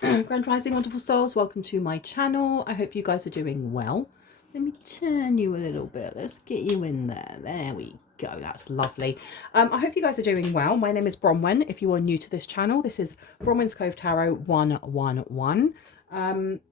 Grand Rising, wonderful souls, welcome to my channel. I hope you guys are doing well. Let me turn you a little bit. Let's get you in there. There we go. That's lovely. I hope you guys are doing well. My name is Bronwyn. If you are new to this channel, this is Bronwyn's Cove Tarot 111.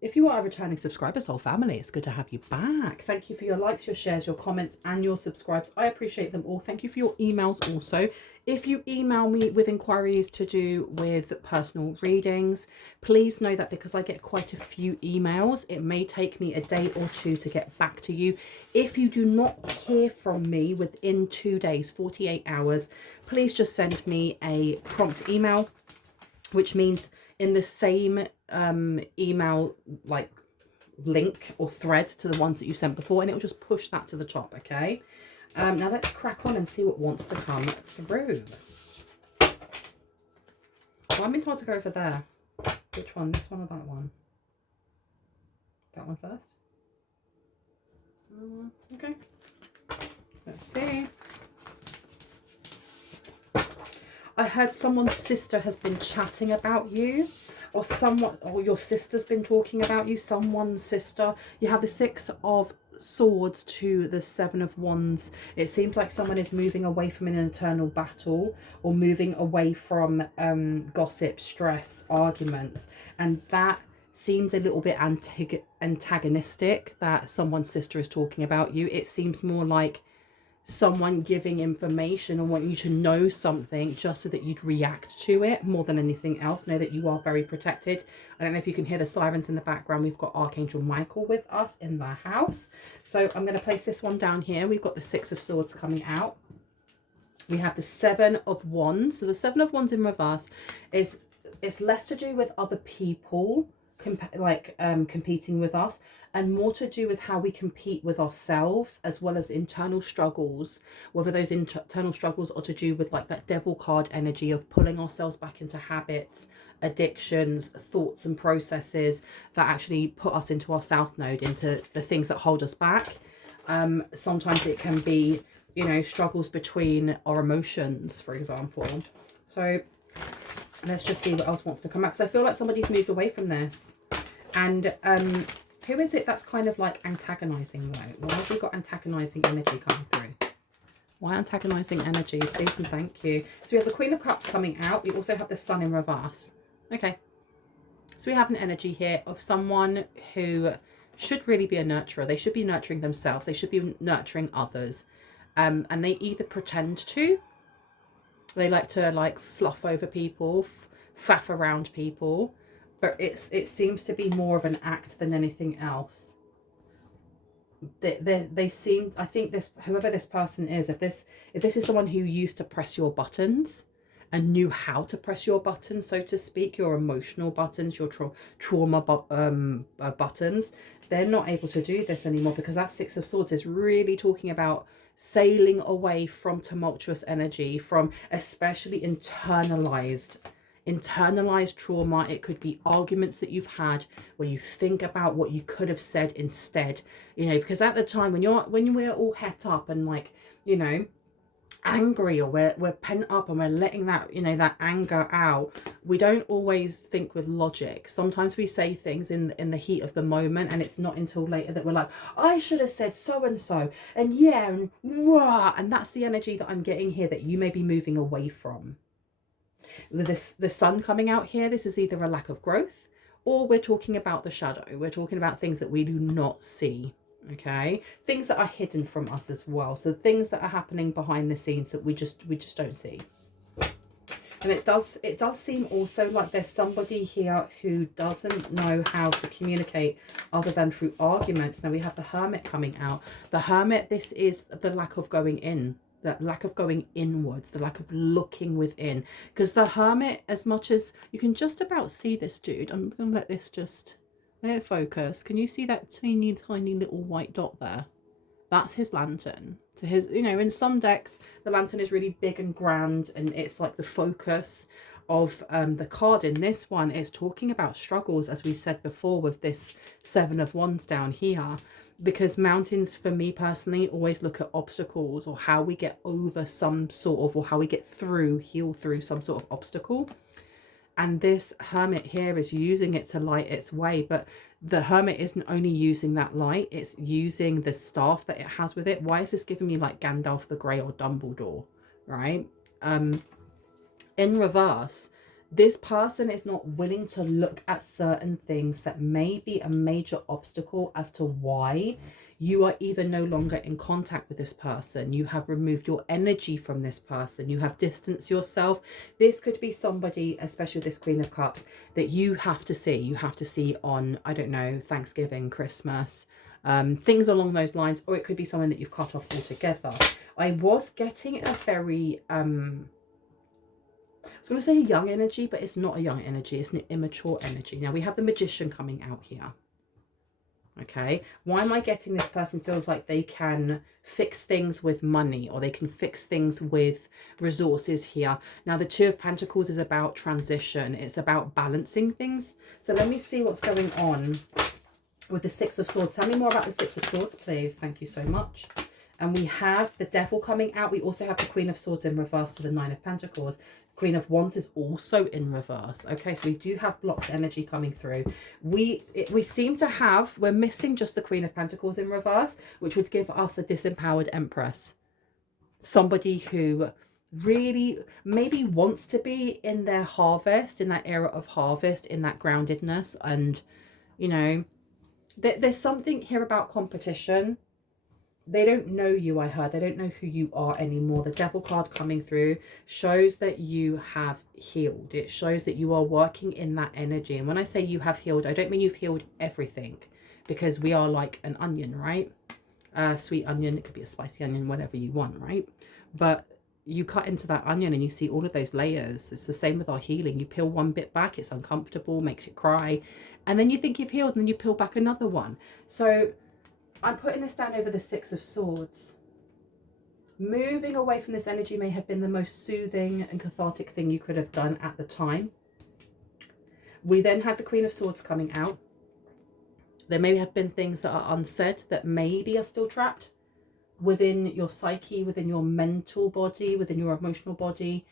If you are a returning subscriber, soul family, it's good to have you back. Thank you for your likes, your shares, your comments, and your subscribes. I appreciate them all. Thank you for your emails also. If you email me with inquiries to do with personal readings, please know that because I get quite a few emails, it may take me a day or two to get back to you. If you do not hear from me within 2 days, 48 hours, please just send me a prompt email, which means in the same email like link or thread to the ones that you sent before, and it will just push that to the top. Okay, now let's crack on and see what wants to come through. Well, I'm being told to go over there. Which one? This one or that one? That one first? Okay, let's see. I heard someone's sister has been chatting about you, or someone, or your sister's been talking about you, someone's sister. You have the 6 of Swords to the 7 of Wands. It seems like someone is moving away from an internal battle, or moving away from gossip, stress, arguments, and that seems a little bit antagonistic, that someone's sister is talking about you. It seems more like someone giving information and want you to know something just so that you'd react to it more than anything else. Know that you are very protected. I don't know if you can hear the sirens in the background. We've got Archangel Michael with us in the house. So I'm going to place this one down here. We've got the 6 of Swords coming out. We have the 7 of Wands. So the 7 of Wands in reverse is, it's less to do with other people competing with us, and more to do with how we compete with ourselves, as well as internal struggles, whether those internal struggles are to do with like that devil card energy of pulling ourselves back into habits, addictions, thoughts and processes that actually put us into our south node, into the things that hold us back. Sometimes it can be, you know, struggles between our emotions, for example. So let's just see what else wants to come out, because I feel like somebody's moved away from this. And who is it that's kind of like antagonizing though? Why have we got antagonizing energy coming through? Why antagonizing energy? Please and thank you. So we have the Queen of Cups coming out. We also have the Sun in reverse. Okay. So we have an energy here of someone who should really be a nurturer. They should be nurturing themselves. They should be nurturing others. And they either pretend to, they like to like fluff over people, faff around people, but it seems to be more of an act than anything else. They seem, I think this, whoever this person is, if this is someone who used to press your buttons and knew how to press your buttons, so to speak, your emotional buttons, your trauma buttons, they're not able to do this anymore, because that 6 of Swords is really talking about sailing away from tumultuous energy, from especially internalized trauma. It could be arguments that you've had where you think about what you could have said instead, you know, because at the time when we're all het up and like, you know, angry, or we're pent up and we're letting that, you know, that anger out, we don't always think with logic. Sometimes we say things in the heat of the moment, and it's not until later that we're like, I should have said so and so, and yeah, and rah, and that's the energy that I'm getting here that you may be moving away from. The Sun coming out here, this is either a lack of growth, or we're talking about the shadow. We're talking about things that we do not see. Okay, things that are hidden from us as well. So things that are happening behind the scenes that we just don't see. And it does seem also like there's somebody here who doesn't know how to communicate other than through arguments. Now we have the Hermit coming out. The Hermit, this is the lack of going in, the lack of going inwards, the lack of looking within. Because the Hermit, as much as you can just about see this dude, I'm going to let this just... there, focus. Can you see that teeny tiny little white dot there? That's his lantern. So his, you know, in some decks the lantern is really big and grand, and it's like the focus of the card. In this one, it's talking about struggles, as we said before, with this 7 of Wands down here, because mountains, for me personally, always look at obstacles, or how we get over some sort of, or how we get through, heal through some sort of obstacle. And this Hermit here is using it to light its way, but the Hermit isn't only using that light, it's using the staff that it has with it. Why is this giving me like Gandalf the Grey or Dumbledore, right? In reverse, this person is not willing to look at certain things that may be a major obstacle as to why you are either no longer in contact with this person, you have removed your energy from this person, you have distanced yourself. This could be somebody, especially with this Queen of Cups, that you have to see. You have to see on, I don't know, Thanksgiving, Christmas, things along those lines, or it could be someone that you've cut off altogether. I was getting a very... I was going to say a young energy, but it's not a young energy. It's an immature energy. Now, we have the Magician coming out here. Okay. Why am I getting this person feels like they can fix things with money, or they can fix things with resources here? Now, the Two of Pentacles is about transition. It's about balancing things. So let me see what's going on with the Six of Swords. Tell me more about the Six of Swords, please. Thank you so much. And we have the Devil coming out. We also have the Queen of Swords in reverse to the Nine of Pentacles. Queen of Wands is also in reverse. Okay, so we do have blocked energy coming through. We seem to have, we're missing just the Queen of Pentacles in reverse, which would give us a disempowered Empress. Somebody who really maybe wants to be in their harvest, in that era of harvest, in that groundedness. And, you know, there's something here about competition. They don't know you, I heard. They don't know who you are anymore. The Devil card coming through shows that you have healed. It shows that you are working in that energy. And when I say you have healed, I don't mean you've healed everything, because we are like an onion, right? Sweet onion, it could be a spicy onion, whatever you want, right? But you cut into that onion and you see all of those layers. It's the same with our healing. You peel one bit back, it's uncomfortable, makes you cry. And then you think you've healed, and then you peel back another one. So I'm putting this down over the Six of Swords. Moving away from this energy may have been the most soothing and cathartic thing you could have done at the time. We then had the Queen of Swords coming out. There may have been things that are unsaid that maybe are still trapped within your psyche, within your mental body, within your emotional body.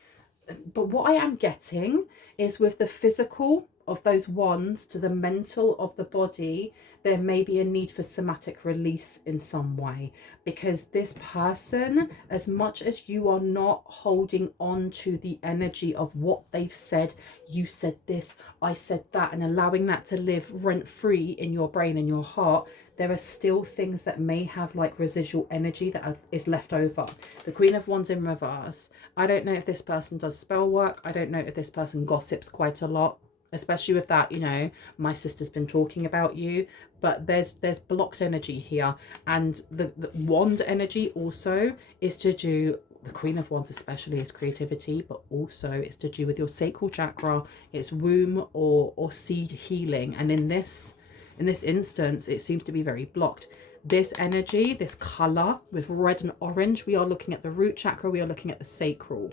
But what I am getting is, with the physical of those wands to the mental of the body, there may be a need for somatic release in some way, because this person, as much as you are not holding on to the energy of what they've said, you said this, I said that, and allowing that to live rent free in your brain and your heart, there are still things that may have like residual energy that is left over. The Queen of Wands in reverse. I don't know if this person does spell work. I don't know if this person gossips quite a lot, especially with that, you know, my sister's been talking about you. But there's blocked energy here. And the wand energy also is to do, the Queen of Wands especially, is creativity, but also it's to do with your sacral chakra. It's womb or seed healing. And in this instance, it seems to be very blocked. This energy, this color with red and orange, we are looking at the root chakra, we are looking at the sacral.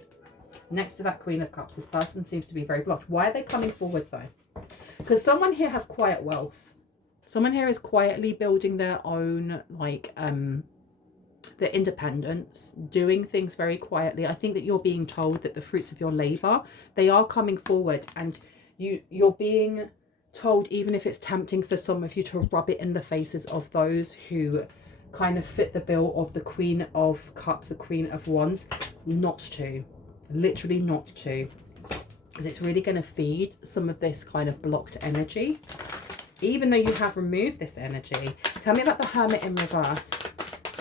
Next to that Queen of Cups, this person seems to be very blocked. Why are they coming forward though? Because someone here has quiet wealth. Someone here is quietly building their own, like, their independence, doing things very quietly. I think that you're being told that the fruits of your labor, they are coming forward, and you're being told, even if it's tempting for some of you to rub it in the faces of those who kind of fit the bill of the Queen of Cups, the Queen of Wands, not to. Literally not to. Because it's really going to feed some of this kind of blocked energy. Even though you have removed this energy. Tell me about the Hermit in reverse.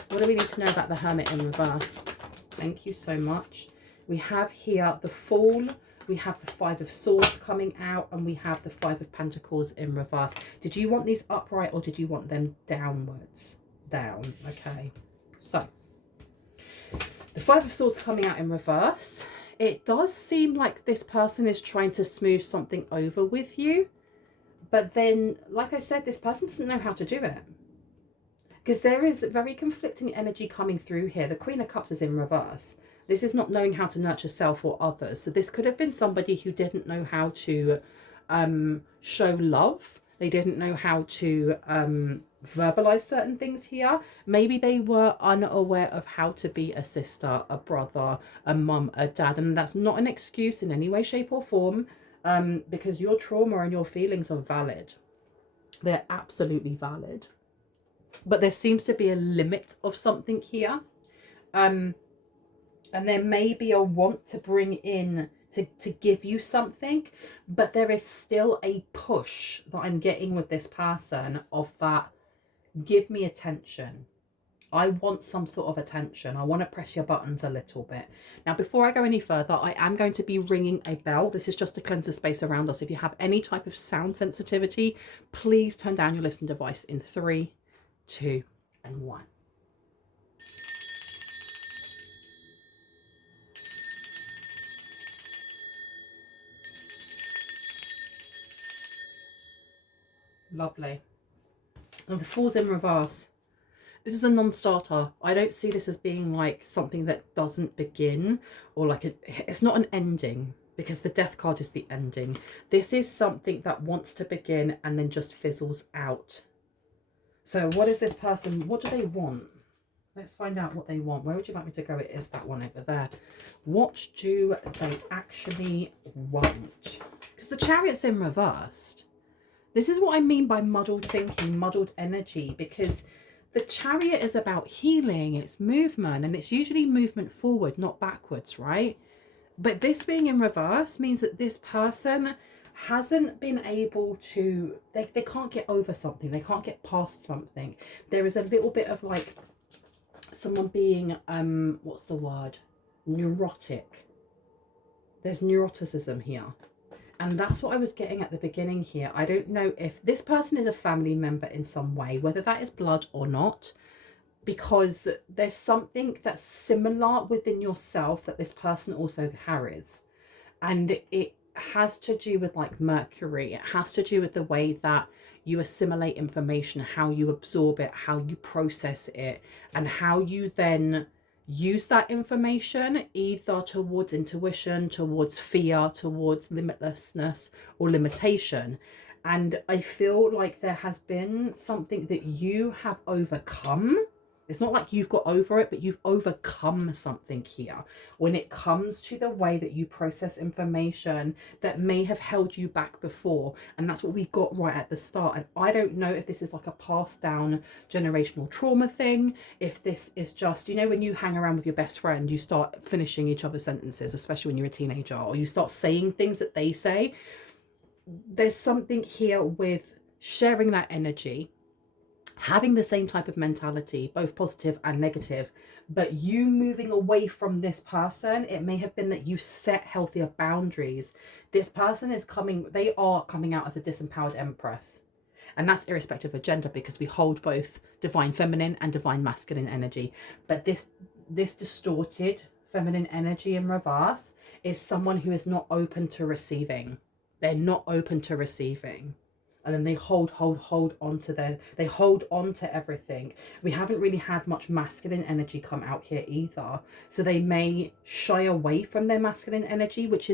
What do we need to know about the Hermit in reverse? Thank you so much. We have here the Fool. We have the Five of Swords coming out. And we have the Five of Pentacles in reverse. Did you want these upright, or did you want them downwards? Down. Okay. So, the Five of Swords coming out in reverse. It does seem like this person is trying to smooth something over with you. But then, like I said, this person doesn't know how to do it. Because there is very conflicting energy coming through here. The Queen of Cups is in reverse. This is not knowing how to nurture self or others. So this could have been somebody who didn't know how to show love. They didn't know how to verbalize certain things here. Maybe they were unaware of how to be a sister, a brother, a mum, a dad. And that's not an excuse in any way, shape or form. because your trauma and your feelings are valid. They're absolutely valid. But there seems to be a limit of something here. And there may be a want to bring in, to give you something, but there is still a push that I'm getting with this person of that, give me attention. I want some sort of attention. I want to press your buttons a little bit. Now, before I go any further, I am going to be ringing a bell. This is just to cleanse the space around us. If you have any type of sound sensitivity, please turn down your listening device in 3, 2, and 1. Lovely. And the Fool's in reverse. This is a non-starter. I don't see this as being like something that doesn't begin, or like it's not an ending, because the Death card is the ending. This is something that wants to begin and then just fizzles out. So what is this person? What do they want? Let's find out what they want. Where would you like me to go? It is that one over there. What do they actually want? Because the Chariot's in reversed. This is what I mean by muddled thinking, muddled energy, because the Chariot is about healing, it's movement, and it's usually movement forward, not backwards, right? But this being in reverse means that this person hasn't been able to, they can't get over something, they can't get past something. There is a little bit of like someone being, what's the word? Neurotic. There's neuroticism here. And that's what I was getting at the beginning here. I don't know if this person is a family member in some way, whether that is blood or not, because there's something that's similar within yourself that this person also carries. And it has to do with like Mercury. It has to do with the way that you assimilate information, how you absorb it, how you process it, and how you then use that information either towards intuition, towards fear, towards limitlessness or limitation. And I feel like there has been something that you have overcome. It's not like you've got over it, but you've overcome something here when it comes to the way that you process information that may have held you back before. And that's what we got right at the start. And I don't know if this is like a passed down generational trauma thing, if this is just, you know, when you hang around with your best friend, you start finishing each other's sentences, especially when you're a teenager, or you start saying things that they say. There's something here with sharing that energy, having the same type of mentality, both positive and negative, but you moving away from this person. It may have been that you set healthier boundaries. This person is they are coming out as a disempowered empress. And that's irrespective of gender, because we hold both divine feminine and divine masculine energy. But this distorted feminine energy in reverse is someone who is not open to receiving. They're not open to receiving. And then they hold on to everything. We haven't really had much masculine energy come out here either. So they may shy away from their masculine energy, which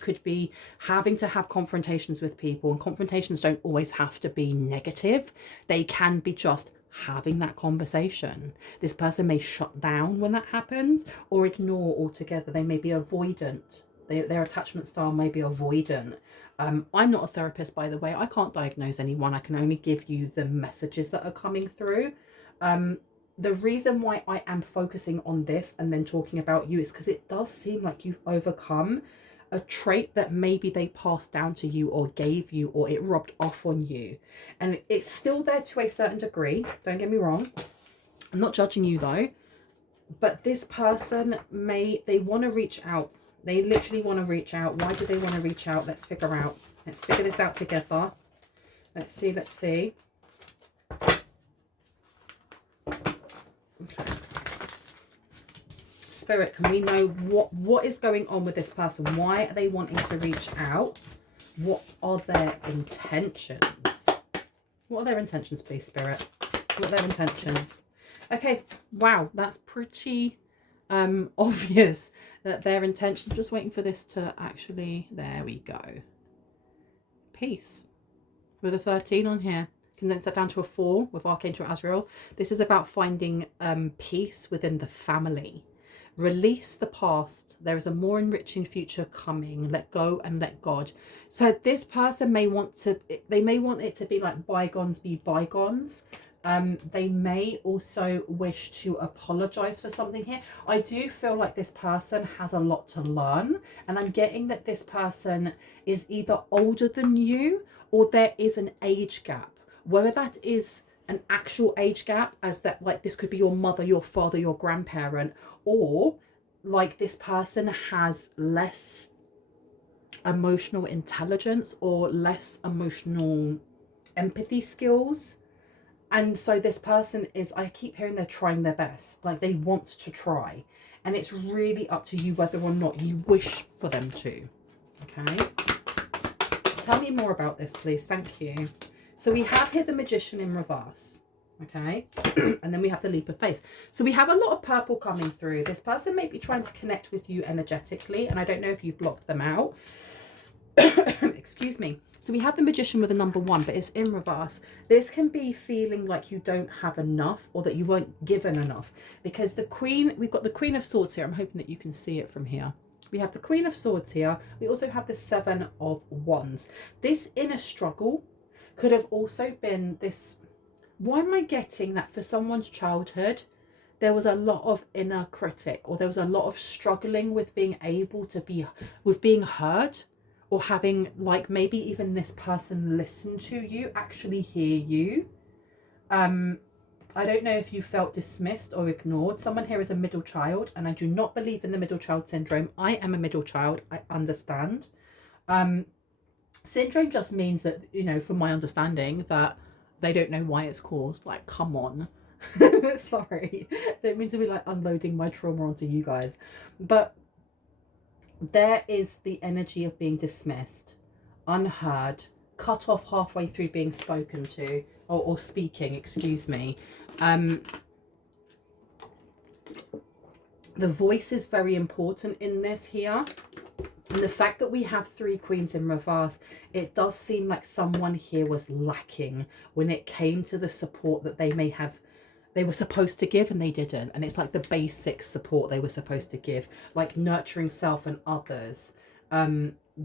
could be having to have confrontations with people. And confrontations don't always have to be negative. They can be just having that conversation. This person may shut down when that happens, or ignore altogether. They may be avoidant. Their attachment style may be avoidant. I'm not a therapist, by the way. I can't diagnose anyone. I can only give you the messages that are coming through. The reason why I am focusing on this and then talking about you is because it does seem like you've overcome a trait that maybe they passed down to you or gave you, or it rubbed off on you. And it's still there to a certain degree. Don't get me wrong. I'm not judging you though. But this person they want to reach out. They literally want to reach out. Why do they want to reach out? Let's figure this out together. Let's see. Okay. Spirit, can we know what is going on with this person? Why are they wanting to reach out? What are their intentions? What are their intentions, please, Spirit? What are their intentions? Okay, wow, that's pretty obvious that their intentions. Just waiting for this to actually, there we go. Peace with a 13 on here. Condense that down to a 4 with Archangel Azrael. This is about finding peace within the family, Release the past. There is a more enriching future coming. Let go and let God. So this person may want to, they may want it to be like bygones be bygones. They may also wish to apologize for something here. I do feel like this person has a lot to learn, and I'm getting that this person is either older than you or there is an age gap. Whether that is an actual age gap, as that like this could be your mother, your father, your grandparent, or like this person has less emotional intelligence or less emotional empathy skills. And so this person is, I keep hearing they're trying their best, like they want to try, and it's really up to you whether or not you wish for them to. Okay, tell me more about this, please. Thank you. So we have here the Magician in reverse. Okay, and then we have the Leap of Faith. So we have a lot of purple coming through. This person may be trying to connect with you energetically, and I don't know if you've blocked them out. Excuse me. So we have the Magician with a number 1, but it's in reverse. This can be feeling like you don't have enough, or that you weren't given enough, because the Queen, we've got the Queen of Swords here. I'm hoping that you can see it from here. We have the Queen of Swords here. We also have the 7 of Wands. This inner struggle could have also been this, why am I getting that for someone's childhood there was a lot of inner critic, or there was a lot of struggling with being able to be, with being heard, or having like maybe even this person listen to you, actually hear you. I don't know if you felt dismissed or ignored. Someone here is a middle child, and I do not believe in the middle child syndrome. I am a middle child. I understand. Syndrome just means that, you know, from my understanding, that they don't know why it's caused. Like, come on. Sorry. Don't mean to be like unloading my trauma onto you guys. But there is the energy of being dismissed, unheard, cut off halfway through being spoken to, or speaking, excuse me. The voice is very important in this here. And the fact that we have 3 queens in reverse, it does seem like someone here was lacking when it came to the support that they were supposed to give, and they didn't. And it's like the basic support they were supposed to give, like nurturing self and others,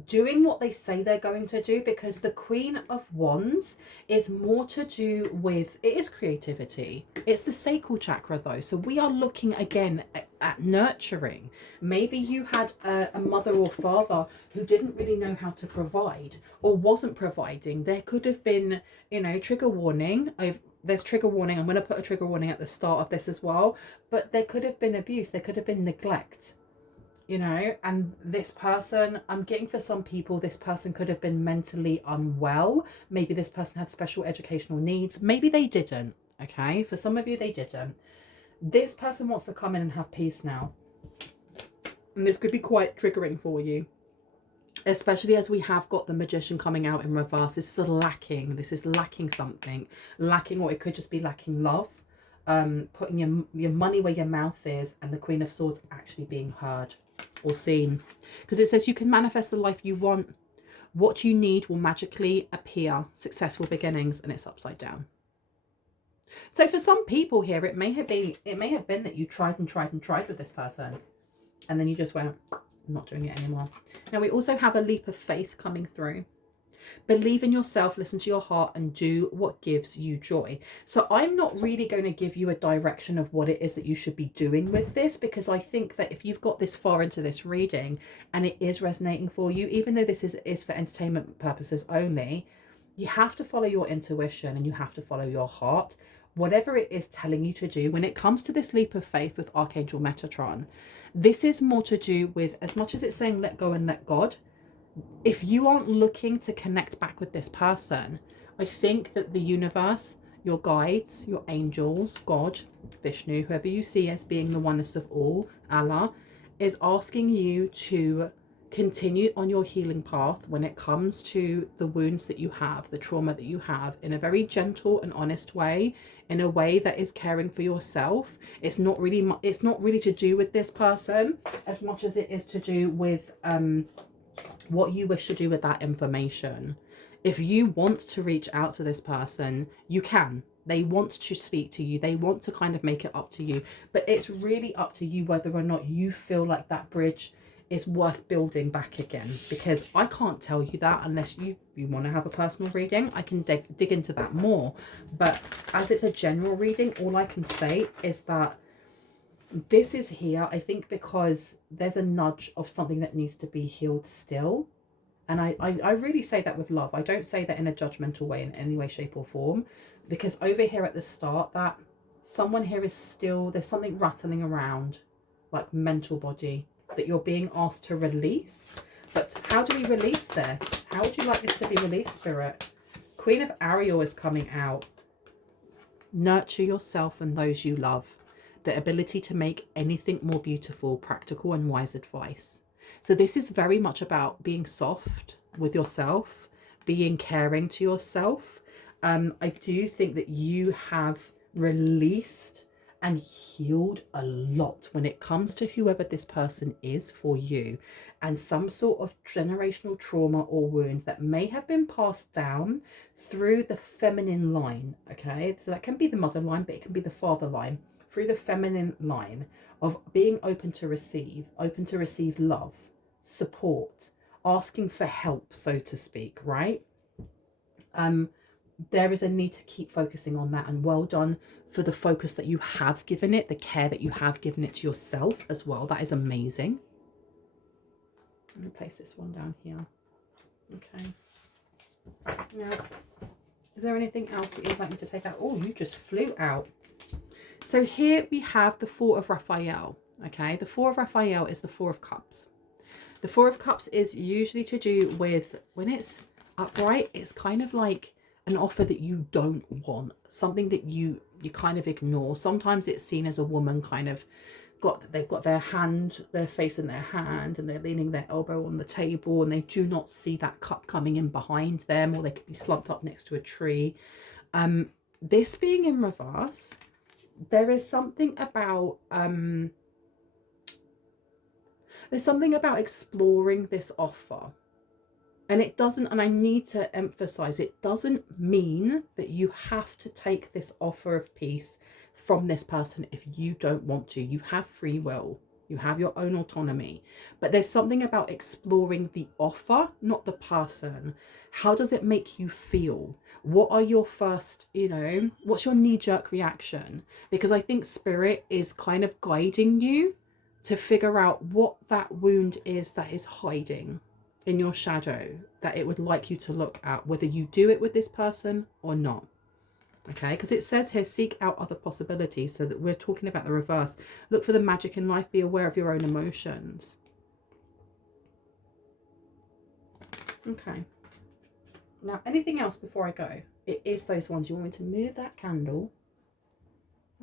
doing what they say they're going to do, because the Queen of Wands is more to do with, it is creativity. It's the sacral chakra though. So we are looking again at nurturing. Maybe you had a mother or father who didn't really know how to provide, or wasn't providing. There could have been, you know, trigger warning. There's trigger warning. I'm going to put a trigger warning at the start of this as well. But there could have been abuse. There could have been neglect, you know. And this person, I'm getting for some people, this person could have been mentally unwell. Maybe this person had special educational needs. Maybe they didn't. Okay. For some of you, they didn't. This person wants to come in and have peace now. And this could be quite triggering for you, especially as we have got the Magician coming out in reverse. This is lacking. This is lacking something. Lacking, or it could just be lacking love. Putting your money where your mouth is, and the Queen of Swords actually being heard or seen. Because it says you can manifest the life you want. What you need will magically appear. Successful beginnings, and it's upside down. So for some people here, it may have been that you tried and tried and tried with this person, and then you just went, I'm not doing it anymore. Now we also have a leap of faith coming through. Believe in yourself, listen to your heart, and do what gives you joy. So I'm not really going to give you a direction of what it is that you should be doing with this, because I think that if you've got this far into this reading and it is resonating for you, even though this is for entertainment purposes only, you have to follow your intuition and you have to follow your heart. Whatever it is telling you to do, when it comes to this leap of faith with Archangel Metatron, this is more to do with, as much as it's saying let go and let God, if you aren't looking to connect back with this person, I think that the universe, your guides, your angels, God, Vishnu, whoever you see as being the oneness of all, Allah, is asking you to continue on your healing path when it comes to the wounds that you have, the trauma that you have, in a very gentle and honest way, in a way that is caring for yourself. It's not really to do with this person as much as it is to do with what you wish to do with that information. If you want to reach out to this person, you can. They want to speak to you. They want to kind of make it up to you. But it's really up to you whether or not you feel like that bridge is worth building back again. Because I can't tell you that unless you want to have a personal reading. I can dig into that more. But as it's a general reading, all I can state is that this is here, I think, because there's a nudge of something that needs to be healed still. And I really say that with love. I don't say that in a judgmental way in any way, shape or form. Because over here at the start, that someone here is still, there's something rattling around, like mental body, that you're being asked to release. But how do we release this? How would you like this to be released, Spirit? Queen of Ariel is coming out. Nurture yourself and those you love. The ability to make anything more beautiful, practical and wise advice. So this is very much about being soft with yourself, being caring to yourself. I do think that you have released and healed a lot when it comes to whoever this person is for you, and some sort of generational trauma or wounds that may have been passed down through the feminine line. Okay, so that can be the mother line, but it can be the father line, through the feminine line of being open to receive love, support, asking for help, so to speak, right? There is a need to keep focusing on that, and well done for the focus that you have given it, the care that you have given it to yourself as well. That is amazing. I'm going to place this one down here. Okay. Now, is there anything else that you'd like me to take out? Oh, you just flew out. So here we have the Four of Raphael. Okay, the Four of Raphael is the Four of Cups. The Four of Cups is usually to do with, when it's upright, it's kind of like an offer that you don't want, something that you kind of ignore. Sometimes it's seen as a woman kind of they've got their face in their hand, and they're leaning their elbow on the table, and they do not see that cup coming in behind them, or they could be slumped up next to a tree. This being in reverse, there is something about exploring this offer. And it doesn't, and I need to emphasize, it doesn't mean that you have to take this offer of peace from this person if you don't want to. You have free will. You have your own autonomy. But there's something about exploring the offer, not the person. How does it make you feel? What are your first, what's your knee-jerk reaction? Because I think Spirit is kind of guiding you to figure out what that wound is that is hiding in your shadow, that it would like you to look at, whether you do it with this person or not. Okay, because it says here, seek out other possibilities. So that we're talking about the reverse. Look for the magic in life. Be aware of your own emotions. Okay. Now, anything else before I go? It is those ones. You want me to move that candle?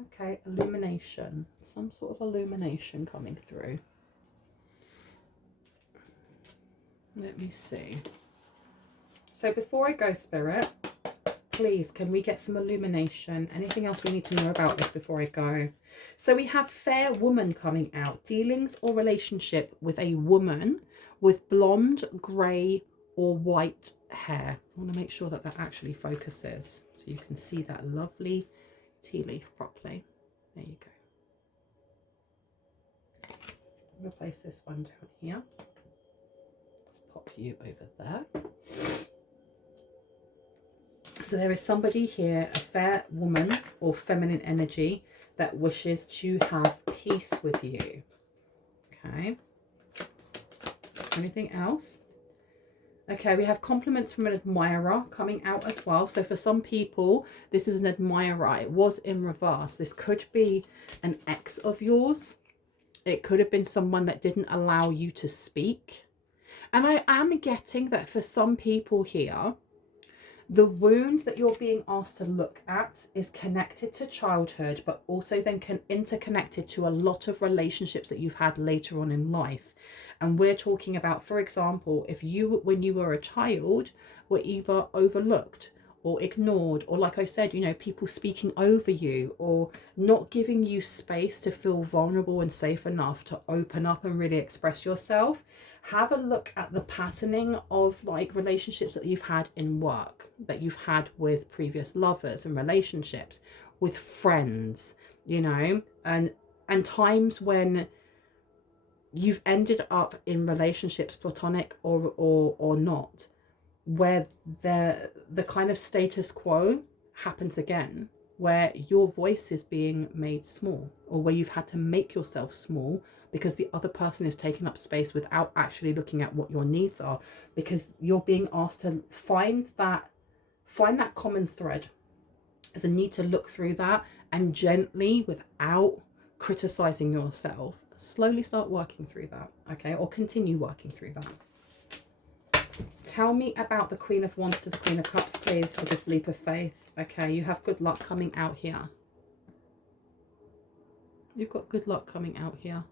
Okay, illumination. Some sort of illumination coming through. Let me see. So before I go, Spirit, please, can we get some illumination? Anything else we need to know about this before I go? So we have fair woman coming out. Dealings or relationship with a woman with blonde, grey or white hair. I want to make sure that that actually focuses so you can see that lovely tea leaf properly. There you go. I'm going to place this one down here. Let's pop you over there. So there is somebody here, a fair woman or feminine energy, that wishes to have peace with you. Okay. Anything else? Okay, we have compliments from an admirer coming out as well. So for some people, this is an admirer. It was in reverse. This could be an ex of yours. It could have been someone that didn't allow you to speak. And I am getting that for some people here, the wound that you're being asked to look at is connected to childhood, but also then interconnected to a lot of relationships that you've had later on in life. And we're talking about, for example, if you, when you were a child, were either overlooked or ignored, or like I said, people speaking over you or not giving you space to feel vulnerable and safe enough to open up and really express yourself. have a look at the patterning of like relationships that you've had in work, that you've had with previous lovers and relationships, with friends, you know, and times when you've ended up in relationships, platonic or not, where the kind of status quo happens again, where your voice is being made small, or where you've had to make yourself small because the other person is taking up space without actually looking at what your needs are, because you're being asked to find that common thread. There's a need to look through that and gently, without criticizing yourself, slowly start working through that, okay? Or continue working through that. Tell me about the Queen of Wands to the Queen of Cups, please, for this leap of faith. Okay, you have good luck coming out here. You've got good luck coming out here.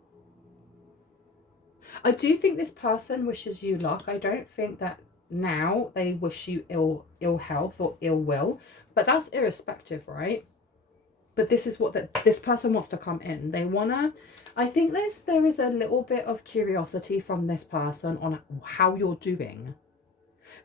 I do think this person wishes you luck. I don't think that now they wish you ill health or ill will, but that's irrespective, right? But this is what this person wants to come in. They wanna, I think there is a little bit of curiosity from this person on how you're doing.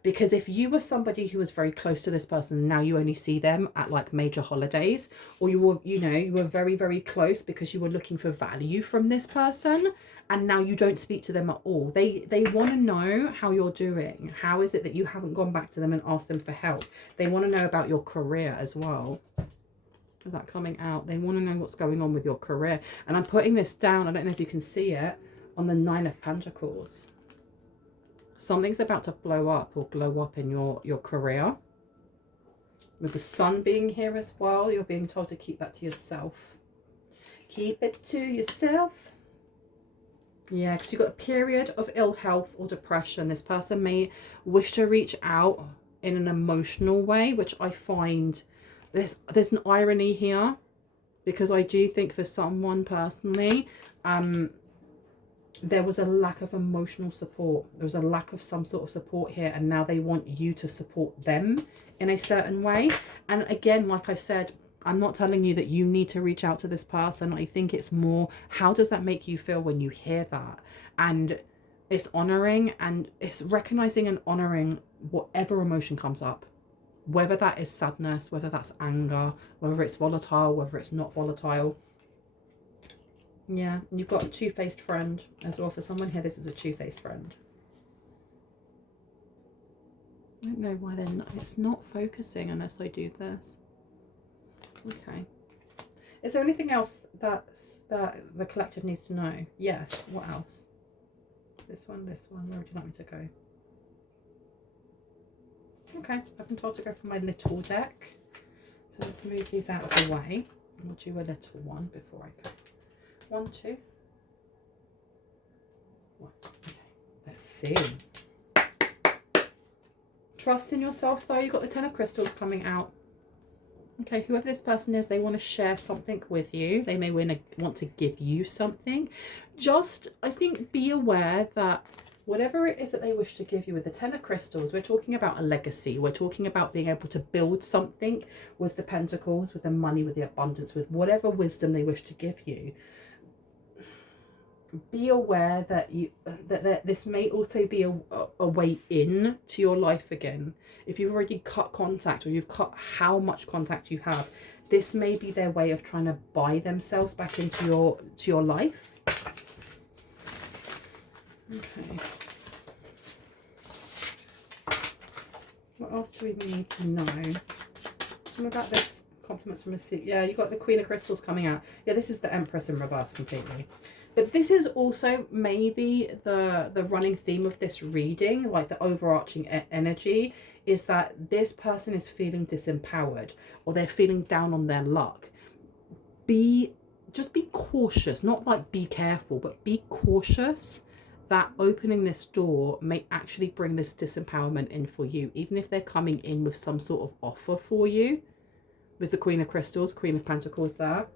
Because if you were somebody who was very close to this person and now you only see them at like major holidays, or you were very, very close because you were looking for value from this person, and now you don't speak to them at all. They want to know how you're doing. How is it that you haven't gone back to them and asked them for help? They want to know about your career as well. Is that coming out? They want to know what's going on with your career. And I'm putting this down, I don't know if you can see it, on the 9 of Pentacles. Something's about to blow up or glow up in your career. With the sun being here as well, you're being told to keep that to yourself. Keep it to yourself. Yeah, because you've got a period of ill health or depression. This person may wish to reach out in an emotional way, which I find there's an irony here, because I do think for someone personally, there was a lack of emotional support. There was a lack of some sort of support here, and now they want you to support them in a certain way. And again, like I said, I'm not telling you that you need to reach out to this person. I think it's more, how does that make you feel when you hear that? And it's honoring, and it's recognizing and honoring whatever emotion comes up, whether that is sadness, whether that's anger, whether it's volatile, whether it's not volatile. Yeah, and you've got a two-faced friend as well. For someone here, this is a two-faced friend. I don't know why it's not focusing unless I do this. Okay. Is there anything else that the collective needs to know? Yes. What else? This one. Where would you like me to go? Okay, I've been told to go for my little deck. So let's move these out of the way. We'll do a little one before I go. 1, 2. 1. Okay, let's see. Trust in yourself though. You've got the 10 of Crystals coming out. Okay, whoever this person is, they want to share something with you. They may want to give you something. Just, I think, be aware that whatever it is that they wish to give you with the 10 of Crystals, we're talking about a legacy. We're talking about being able to build something with the Pentacles, with the money, with the abundance, with whatever wisdom they wish to give you. Be aware that that this may also be a way in to your life again. If you've already cut contact, or you've cut how much contact you have, this may be their way of trying to buy themselves back into your life. Okay. What else do we need to know? What about this? Compliments from a seat. Yeah, you got the Queen of Crystals coming out. Yeah, this is the Empress in reverse completely. But this is also maybe the running theme of this reading, like the overarching energy, is that this person is feeling disempowered, or they're feeling down on their luck. Just be cautious, not like be careful, but be cautious that opening this door may actually bring this disempowerment in for you, even if they're coming in with some sort of offer for you. With the Queen of Crystals, Queen of Pentacles there.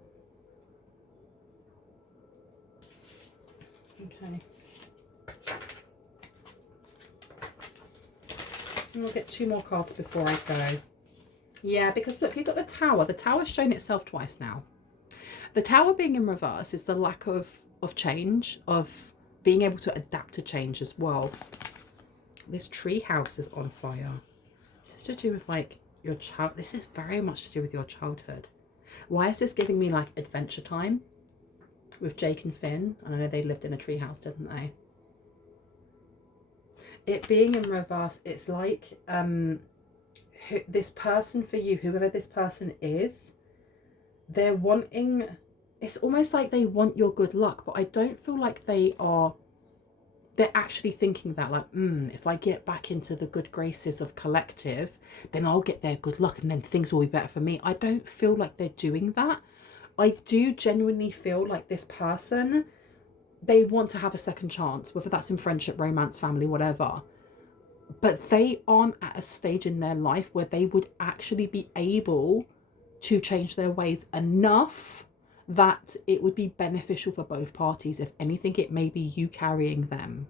Okay. And we'll get 2 more cards before I go. Yeah, because look, you've got the Tower. The Tower's shown itself twice now. The Tower being in reverse is the lack of change, of being able to adapt to change as well. This tree house is on fire. This is to do with like your child. This is very much to do with your childhood. Why is this giving me like adventure time with Jake and Finn? And I know they lived in a tree house, didn't they? It being in reverse, it's like this person for you, whoever this person is, they're wanting, it's almost like they want your good luck, but I don't feel like they're actually thinking that, like, if I get back into the good graces of collective, then I'll get their good luck and then things will be better for me. I don't feel like they're doing that. I do genuinely feel like this person, they want to have a second chance, whether that's in friendship, romance, family, whatever. But they aren't at a stage in their life where they would actually be able to change their ways enough that it would be beneficial for both parties. If anything, it may be you carrying them.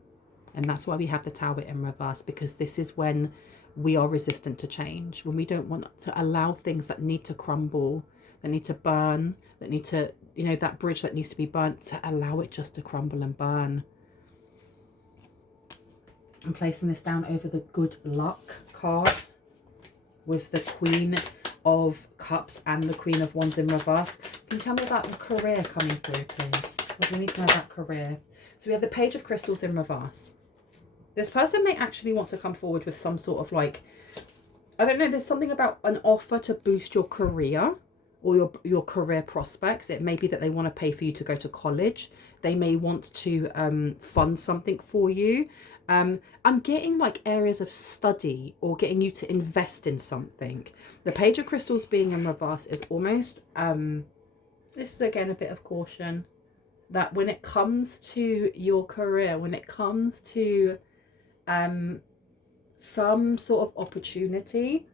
And that's why we have the Tower in reverse, because this is when we are resistant to change, when we don't want to allow things that need to crumble, that need to burn, that need to, you know, that bridge that needs to be burnt, to allow it just to crumble and burn. I'm placing this down over the good luck card with the Queen of Cups and the Queen of Wands in reverse. Can you tell me about the career coming through, please? What do we need to know about career? So we have the Page of Crystals in reverse. This person may actually want to come forward with some sort of like, I don't know, there's something about an offer to boost your career or your career prospects. It may be that they want to pay for you to go to college. They may want to fund something for you. I'm getting like areas of study or getting you to invest in something. The Page of Crystals being in reverse is almost, this is again a bit of caution, that when it comes to your career, when it comes to some sort of opportunity,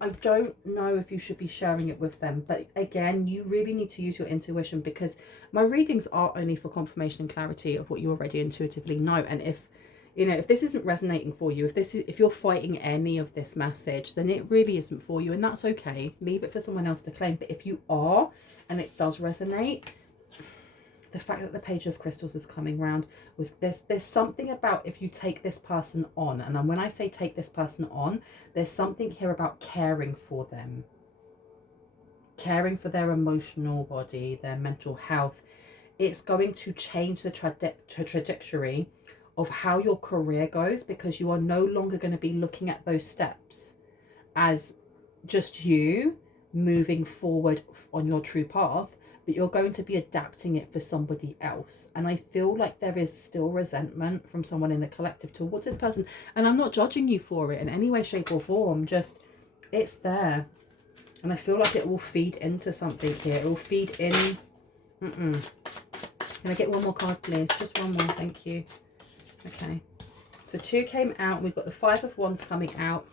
I don't know if you should be sharing it with them. But again, you really need to use your intuition, because my readings are only for confirmation and clarity of what you already intuitively know. And if, you know, if this isn't resonating for you, if you're fighting any of this message, then it really isn't for you, and that's okay. Leave it for someone else to claim. But if you are, and it does resonate, the fact that the Page of Crystals is coming round with this, there's something about if you take this person on, and when I say take this person on, there's something here about caring for them, caring for their emotional body, their mental health. It's going to change the trajectory of how your career goes, because you are no longer going to be looking at those steps as just you moving forward on your true path, but you're going to be adapting it for somebody else. And I feel like there is still resentment from someone in the collective towards this person. And I'm not judging you for it in any way, shape or form. Just, it's there. And I feel like it will feed into something here. It will feed in. Can I get one more card, please? Just one more, thank you. Okay. So 2 came out. We've got the 5 of Wands coming out.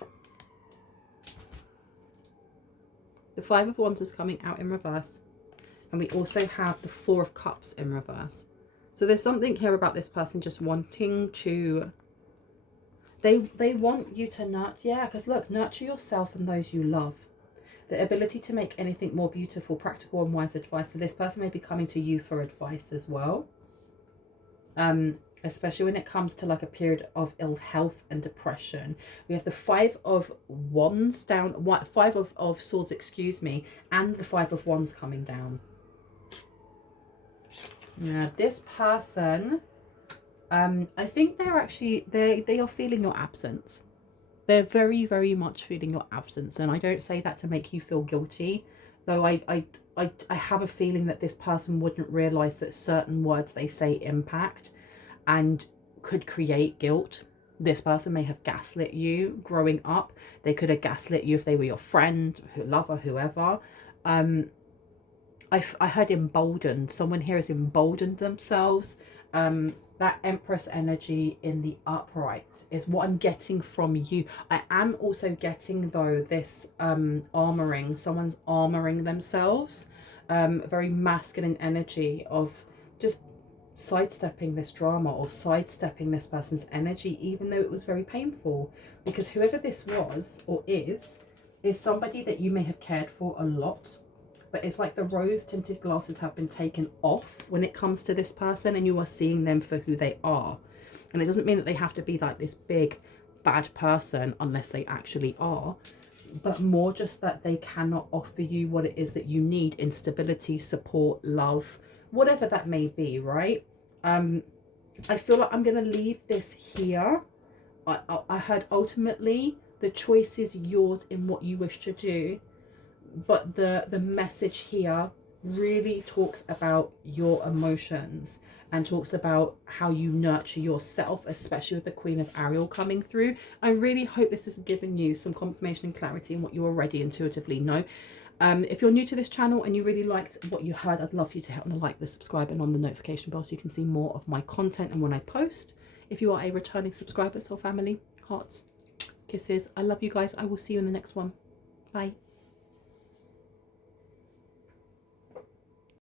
The 5 of Wands is coming out in reverse. And we also have the 4 of Cups in reverse. So there's something here about this person just wanting to, they want you to nurture, yeah, because look, nurture yourself and those you love. The ability to make anything more beautiful, practical and wise advice. So this person may be coming to you for advice as well. Especially when it comes to like a period of ill health and depression. We have the 5 of Wands down, 5 of Swords, excuse me, and the 5 of Wands coming down. Now this person, I think they're actually, they are feeling your absence. They're very, very much feeling your absence. And I don't say that to make you feel guilty, though I have a feeling that this person wouldn't realise that certain words they say impact and could create guilt. This person may have gaslit you growing up. They could have gaslit you if they were your friend, lover, whoever. I heard emboldened. Someone here has emboldened themselves. That Empress energy in the upright is what I'm getting from you. I am also getting, though, this armoring. Someone's armoring themselves. Very masculine energy of just sidestepping this drama or sidestepping this person's energy, even though it was very painful. Because whoever this was or is somebody that you may have cared for a lot. but it's like the rose tinted glasses have been taken off when it comes to this person, and you are seeing them for who they are. And it doesn't mean that they have to be like this big bad person unless they actually are, but more just that they cannot offer you what it is that you need in stability, support, love, whatever that may be, right? I feel like I'm going to leave this here. I heard ultimately the choice is yours in what you wish to do, but the message here really talks about your emotions and talks about how you nurture yourself, especially with the Queen of Ariel coming through. I really hope this has given you some confirmation and clarity in what you already intuitively know. If you're new to this channel and you really liked what you heard, I'd love for you to hit on the like, the subscribe, and on the notification bell so you can see more of my content and when I post. If you are a returning subscriber, so family, hearts, kisses. I love you guys. I will see you in the next one. Bye.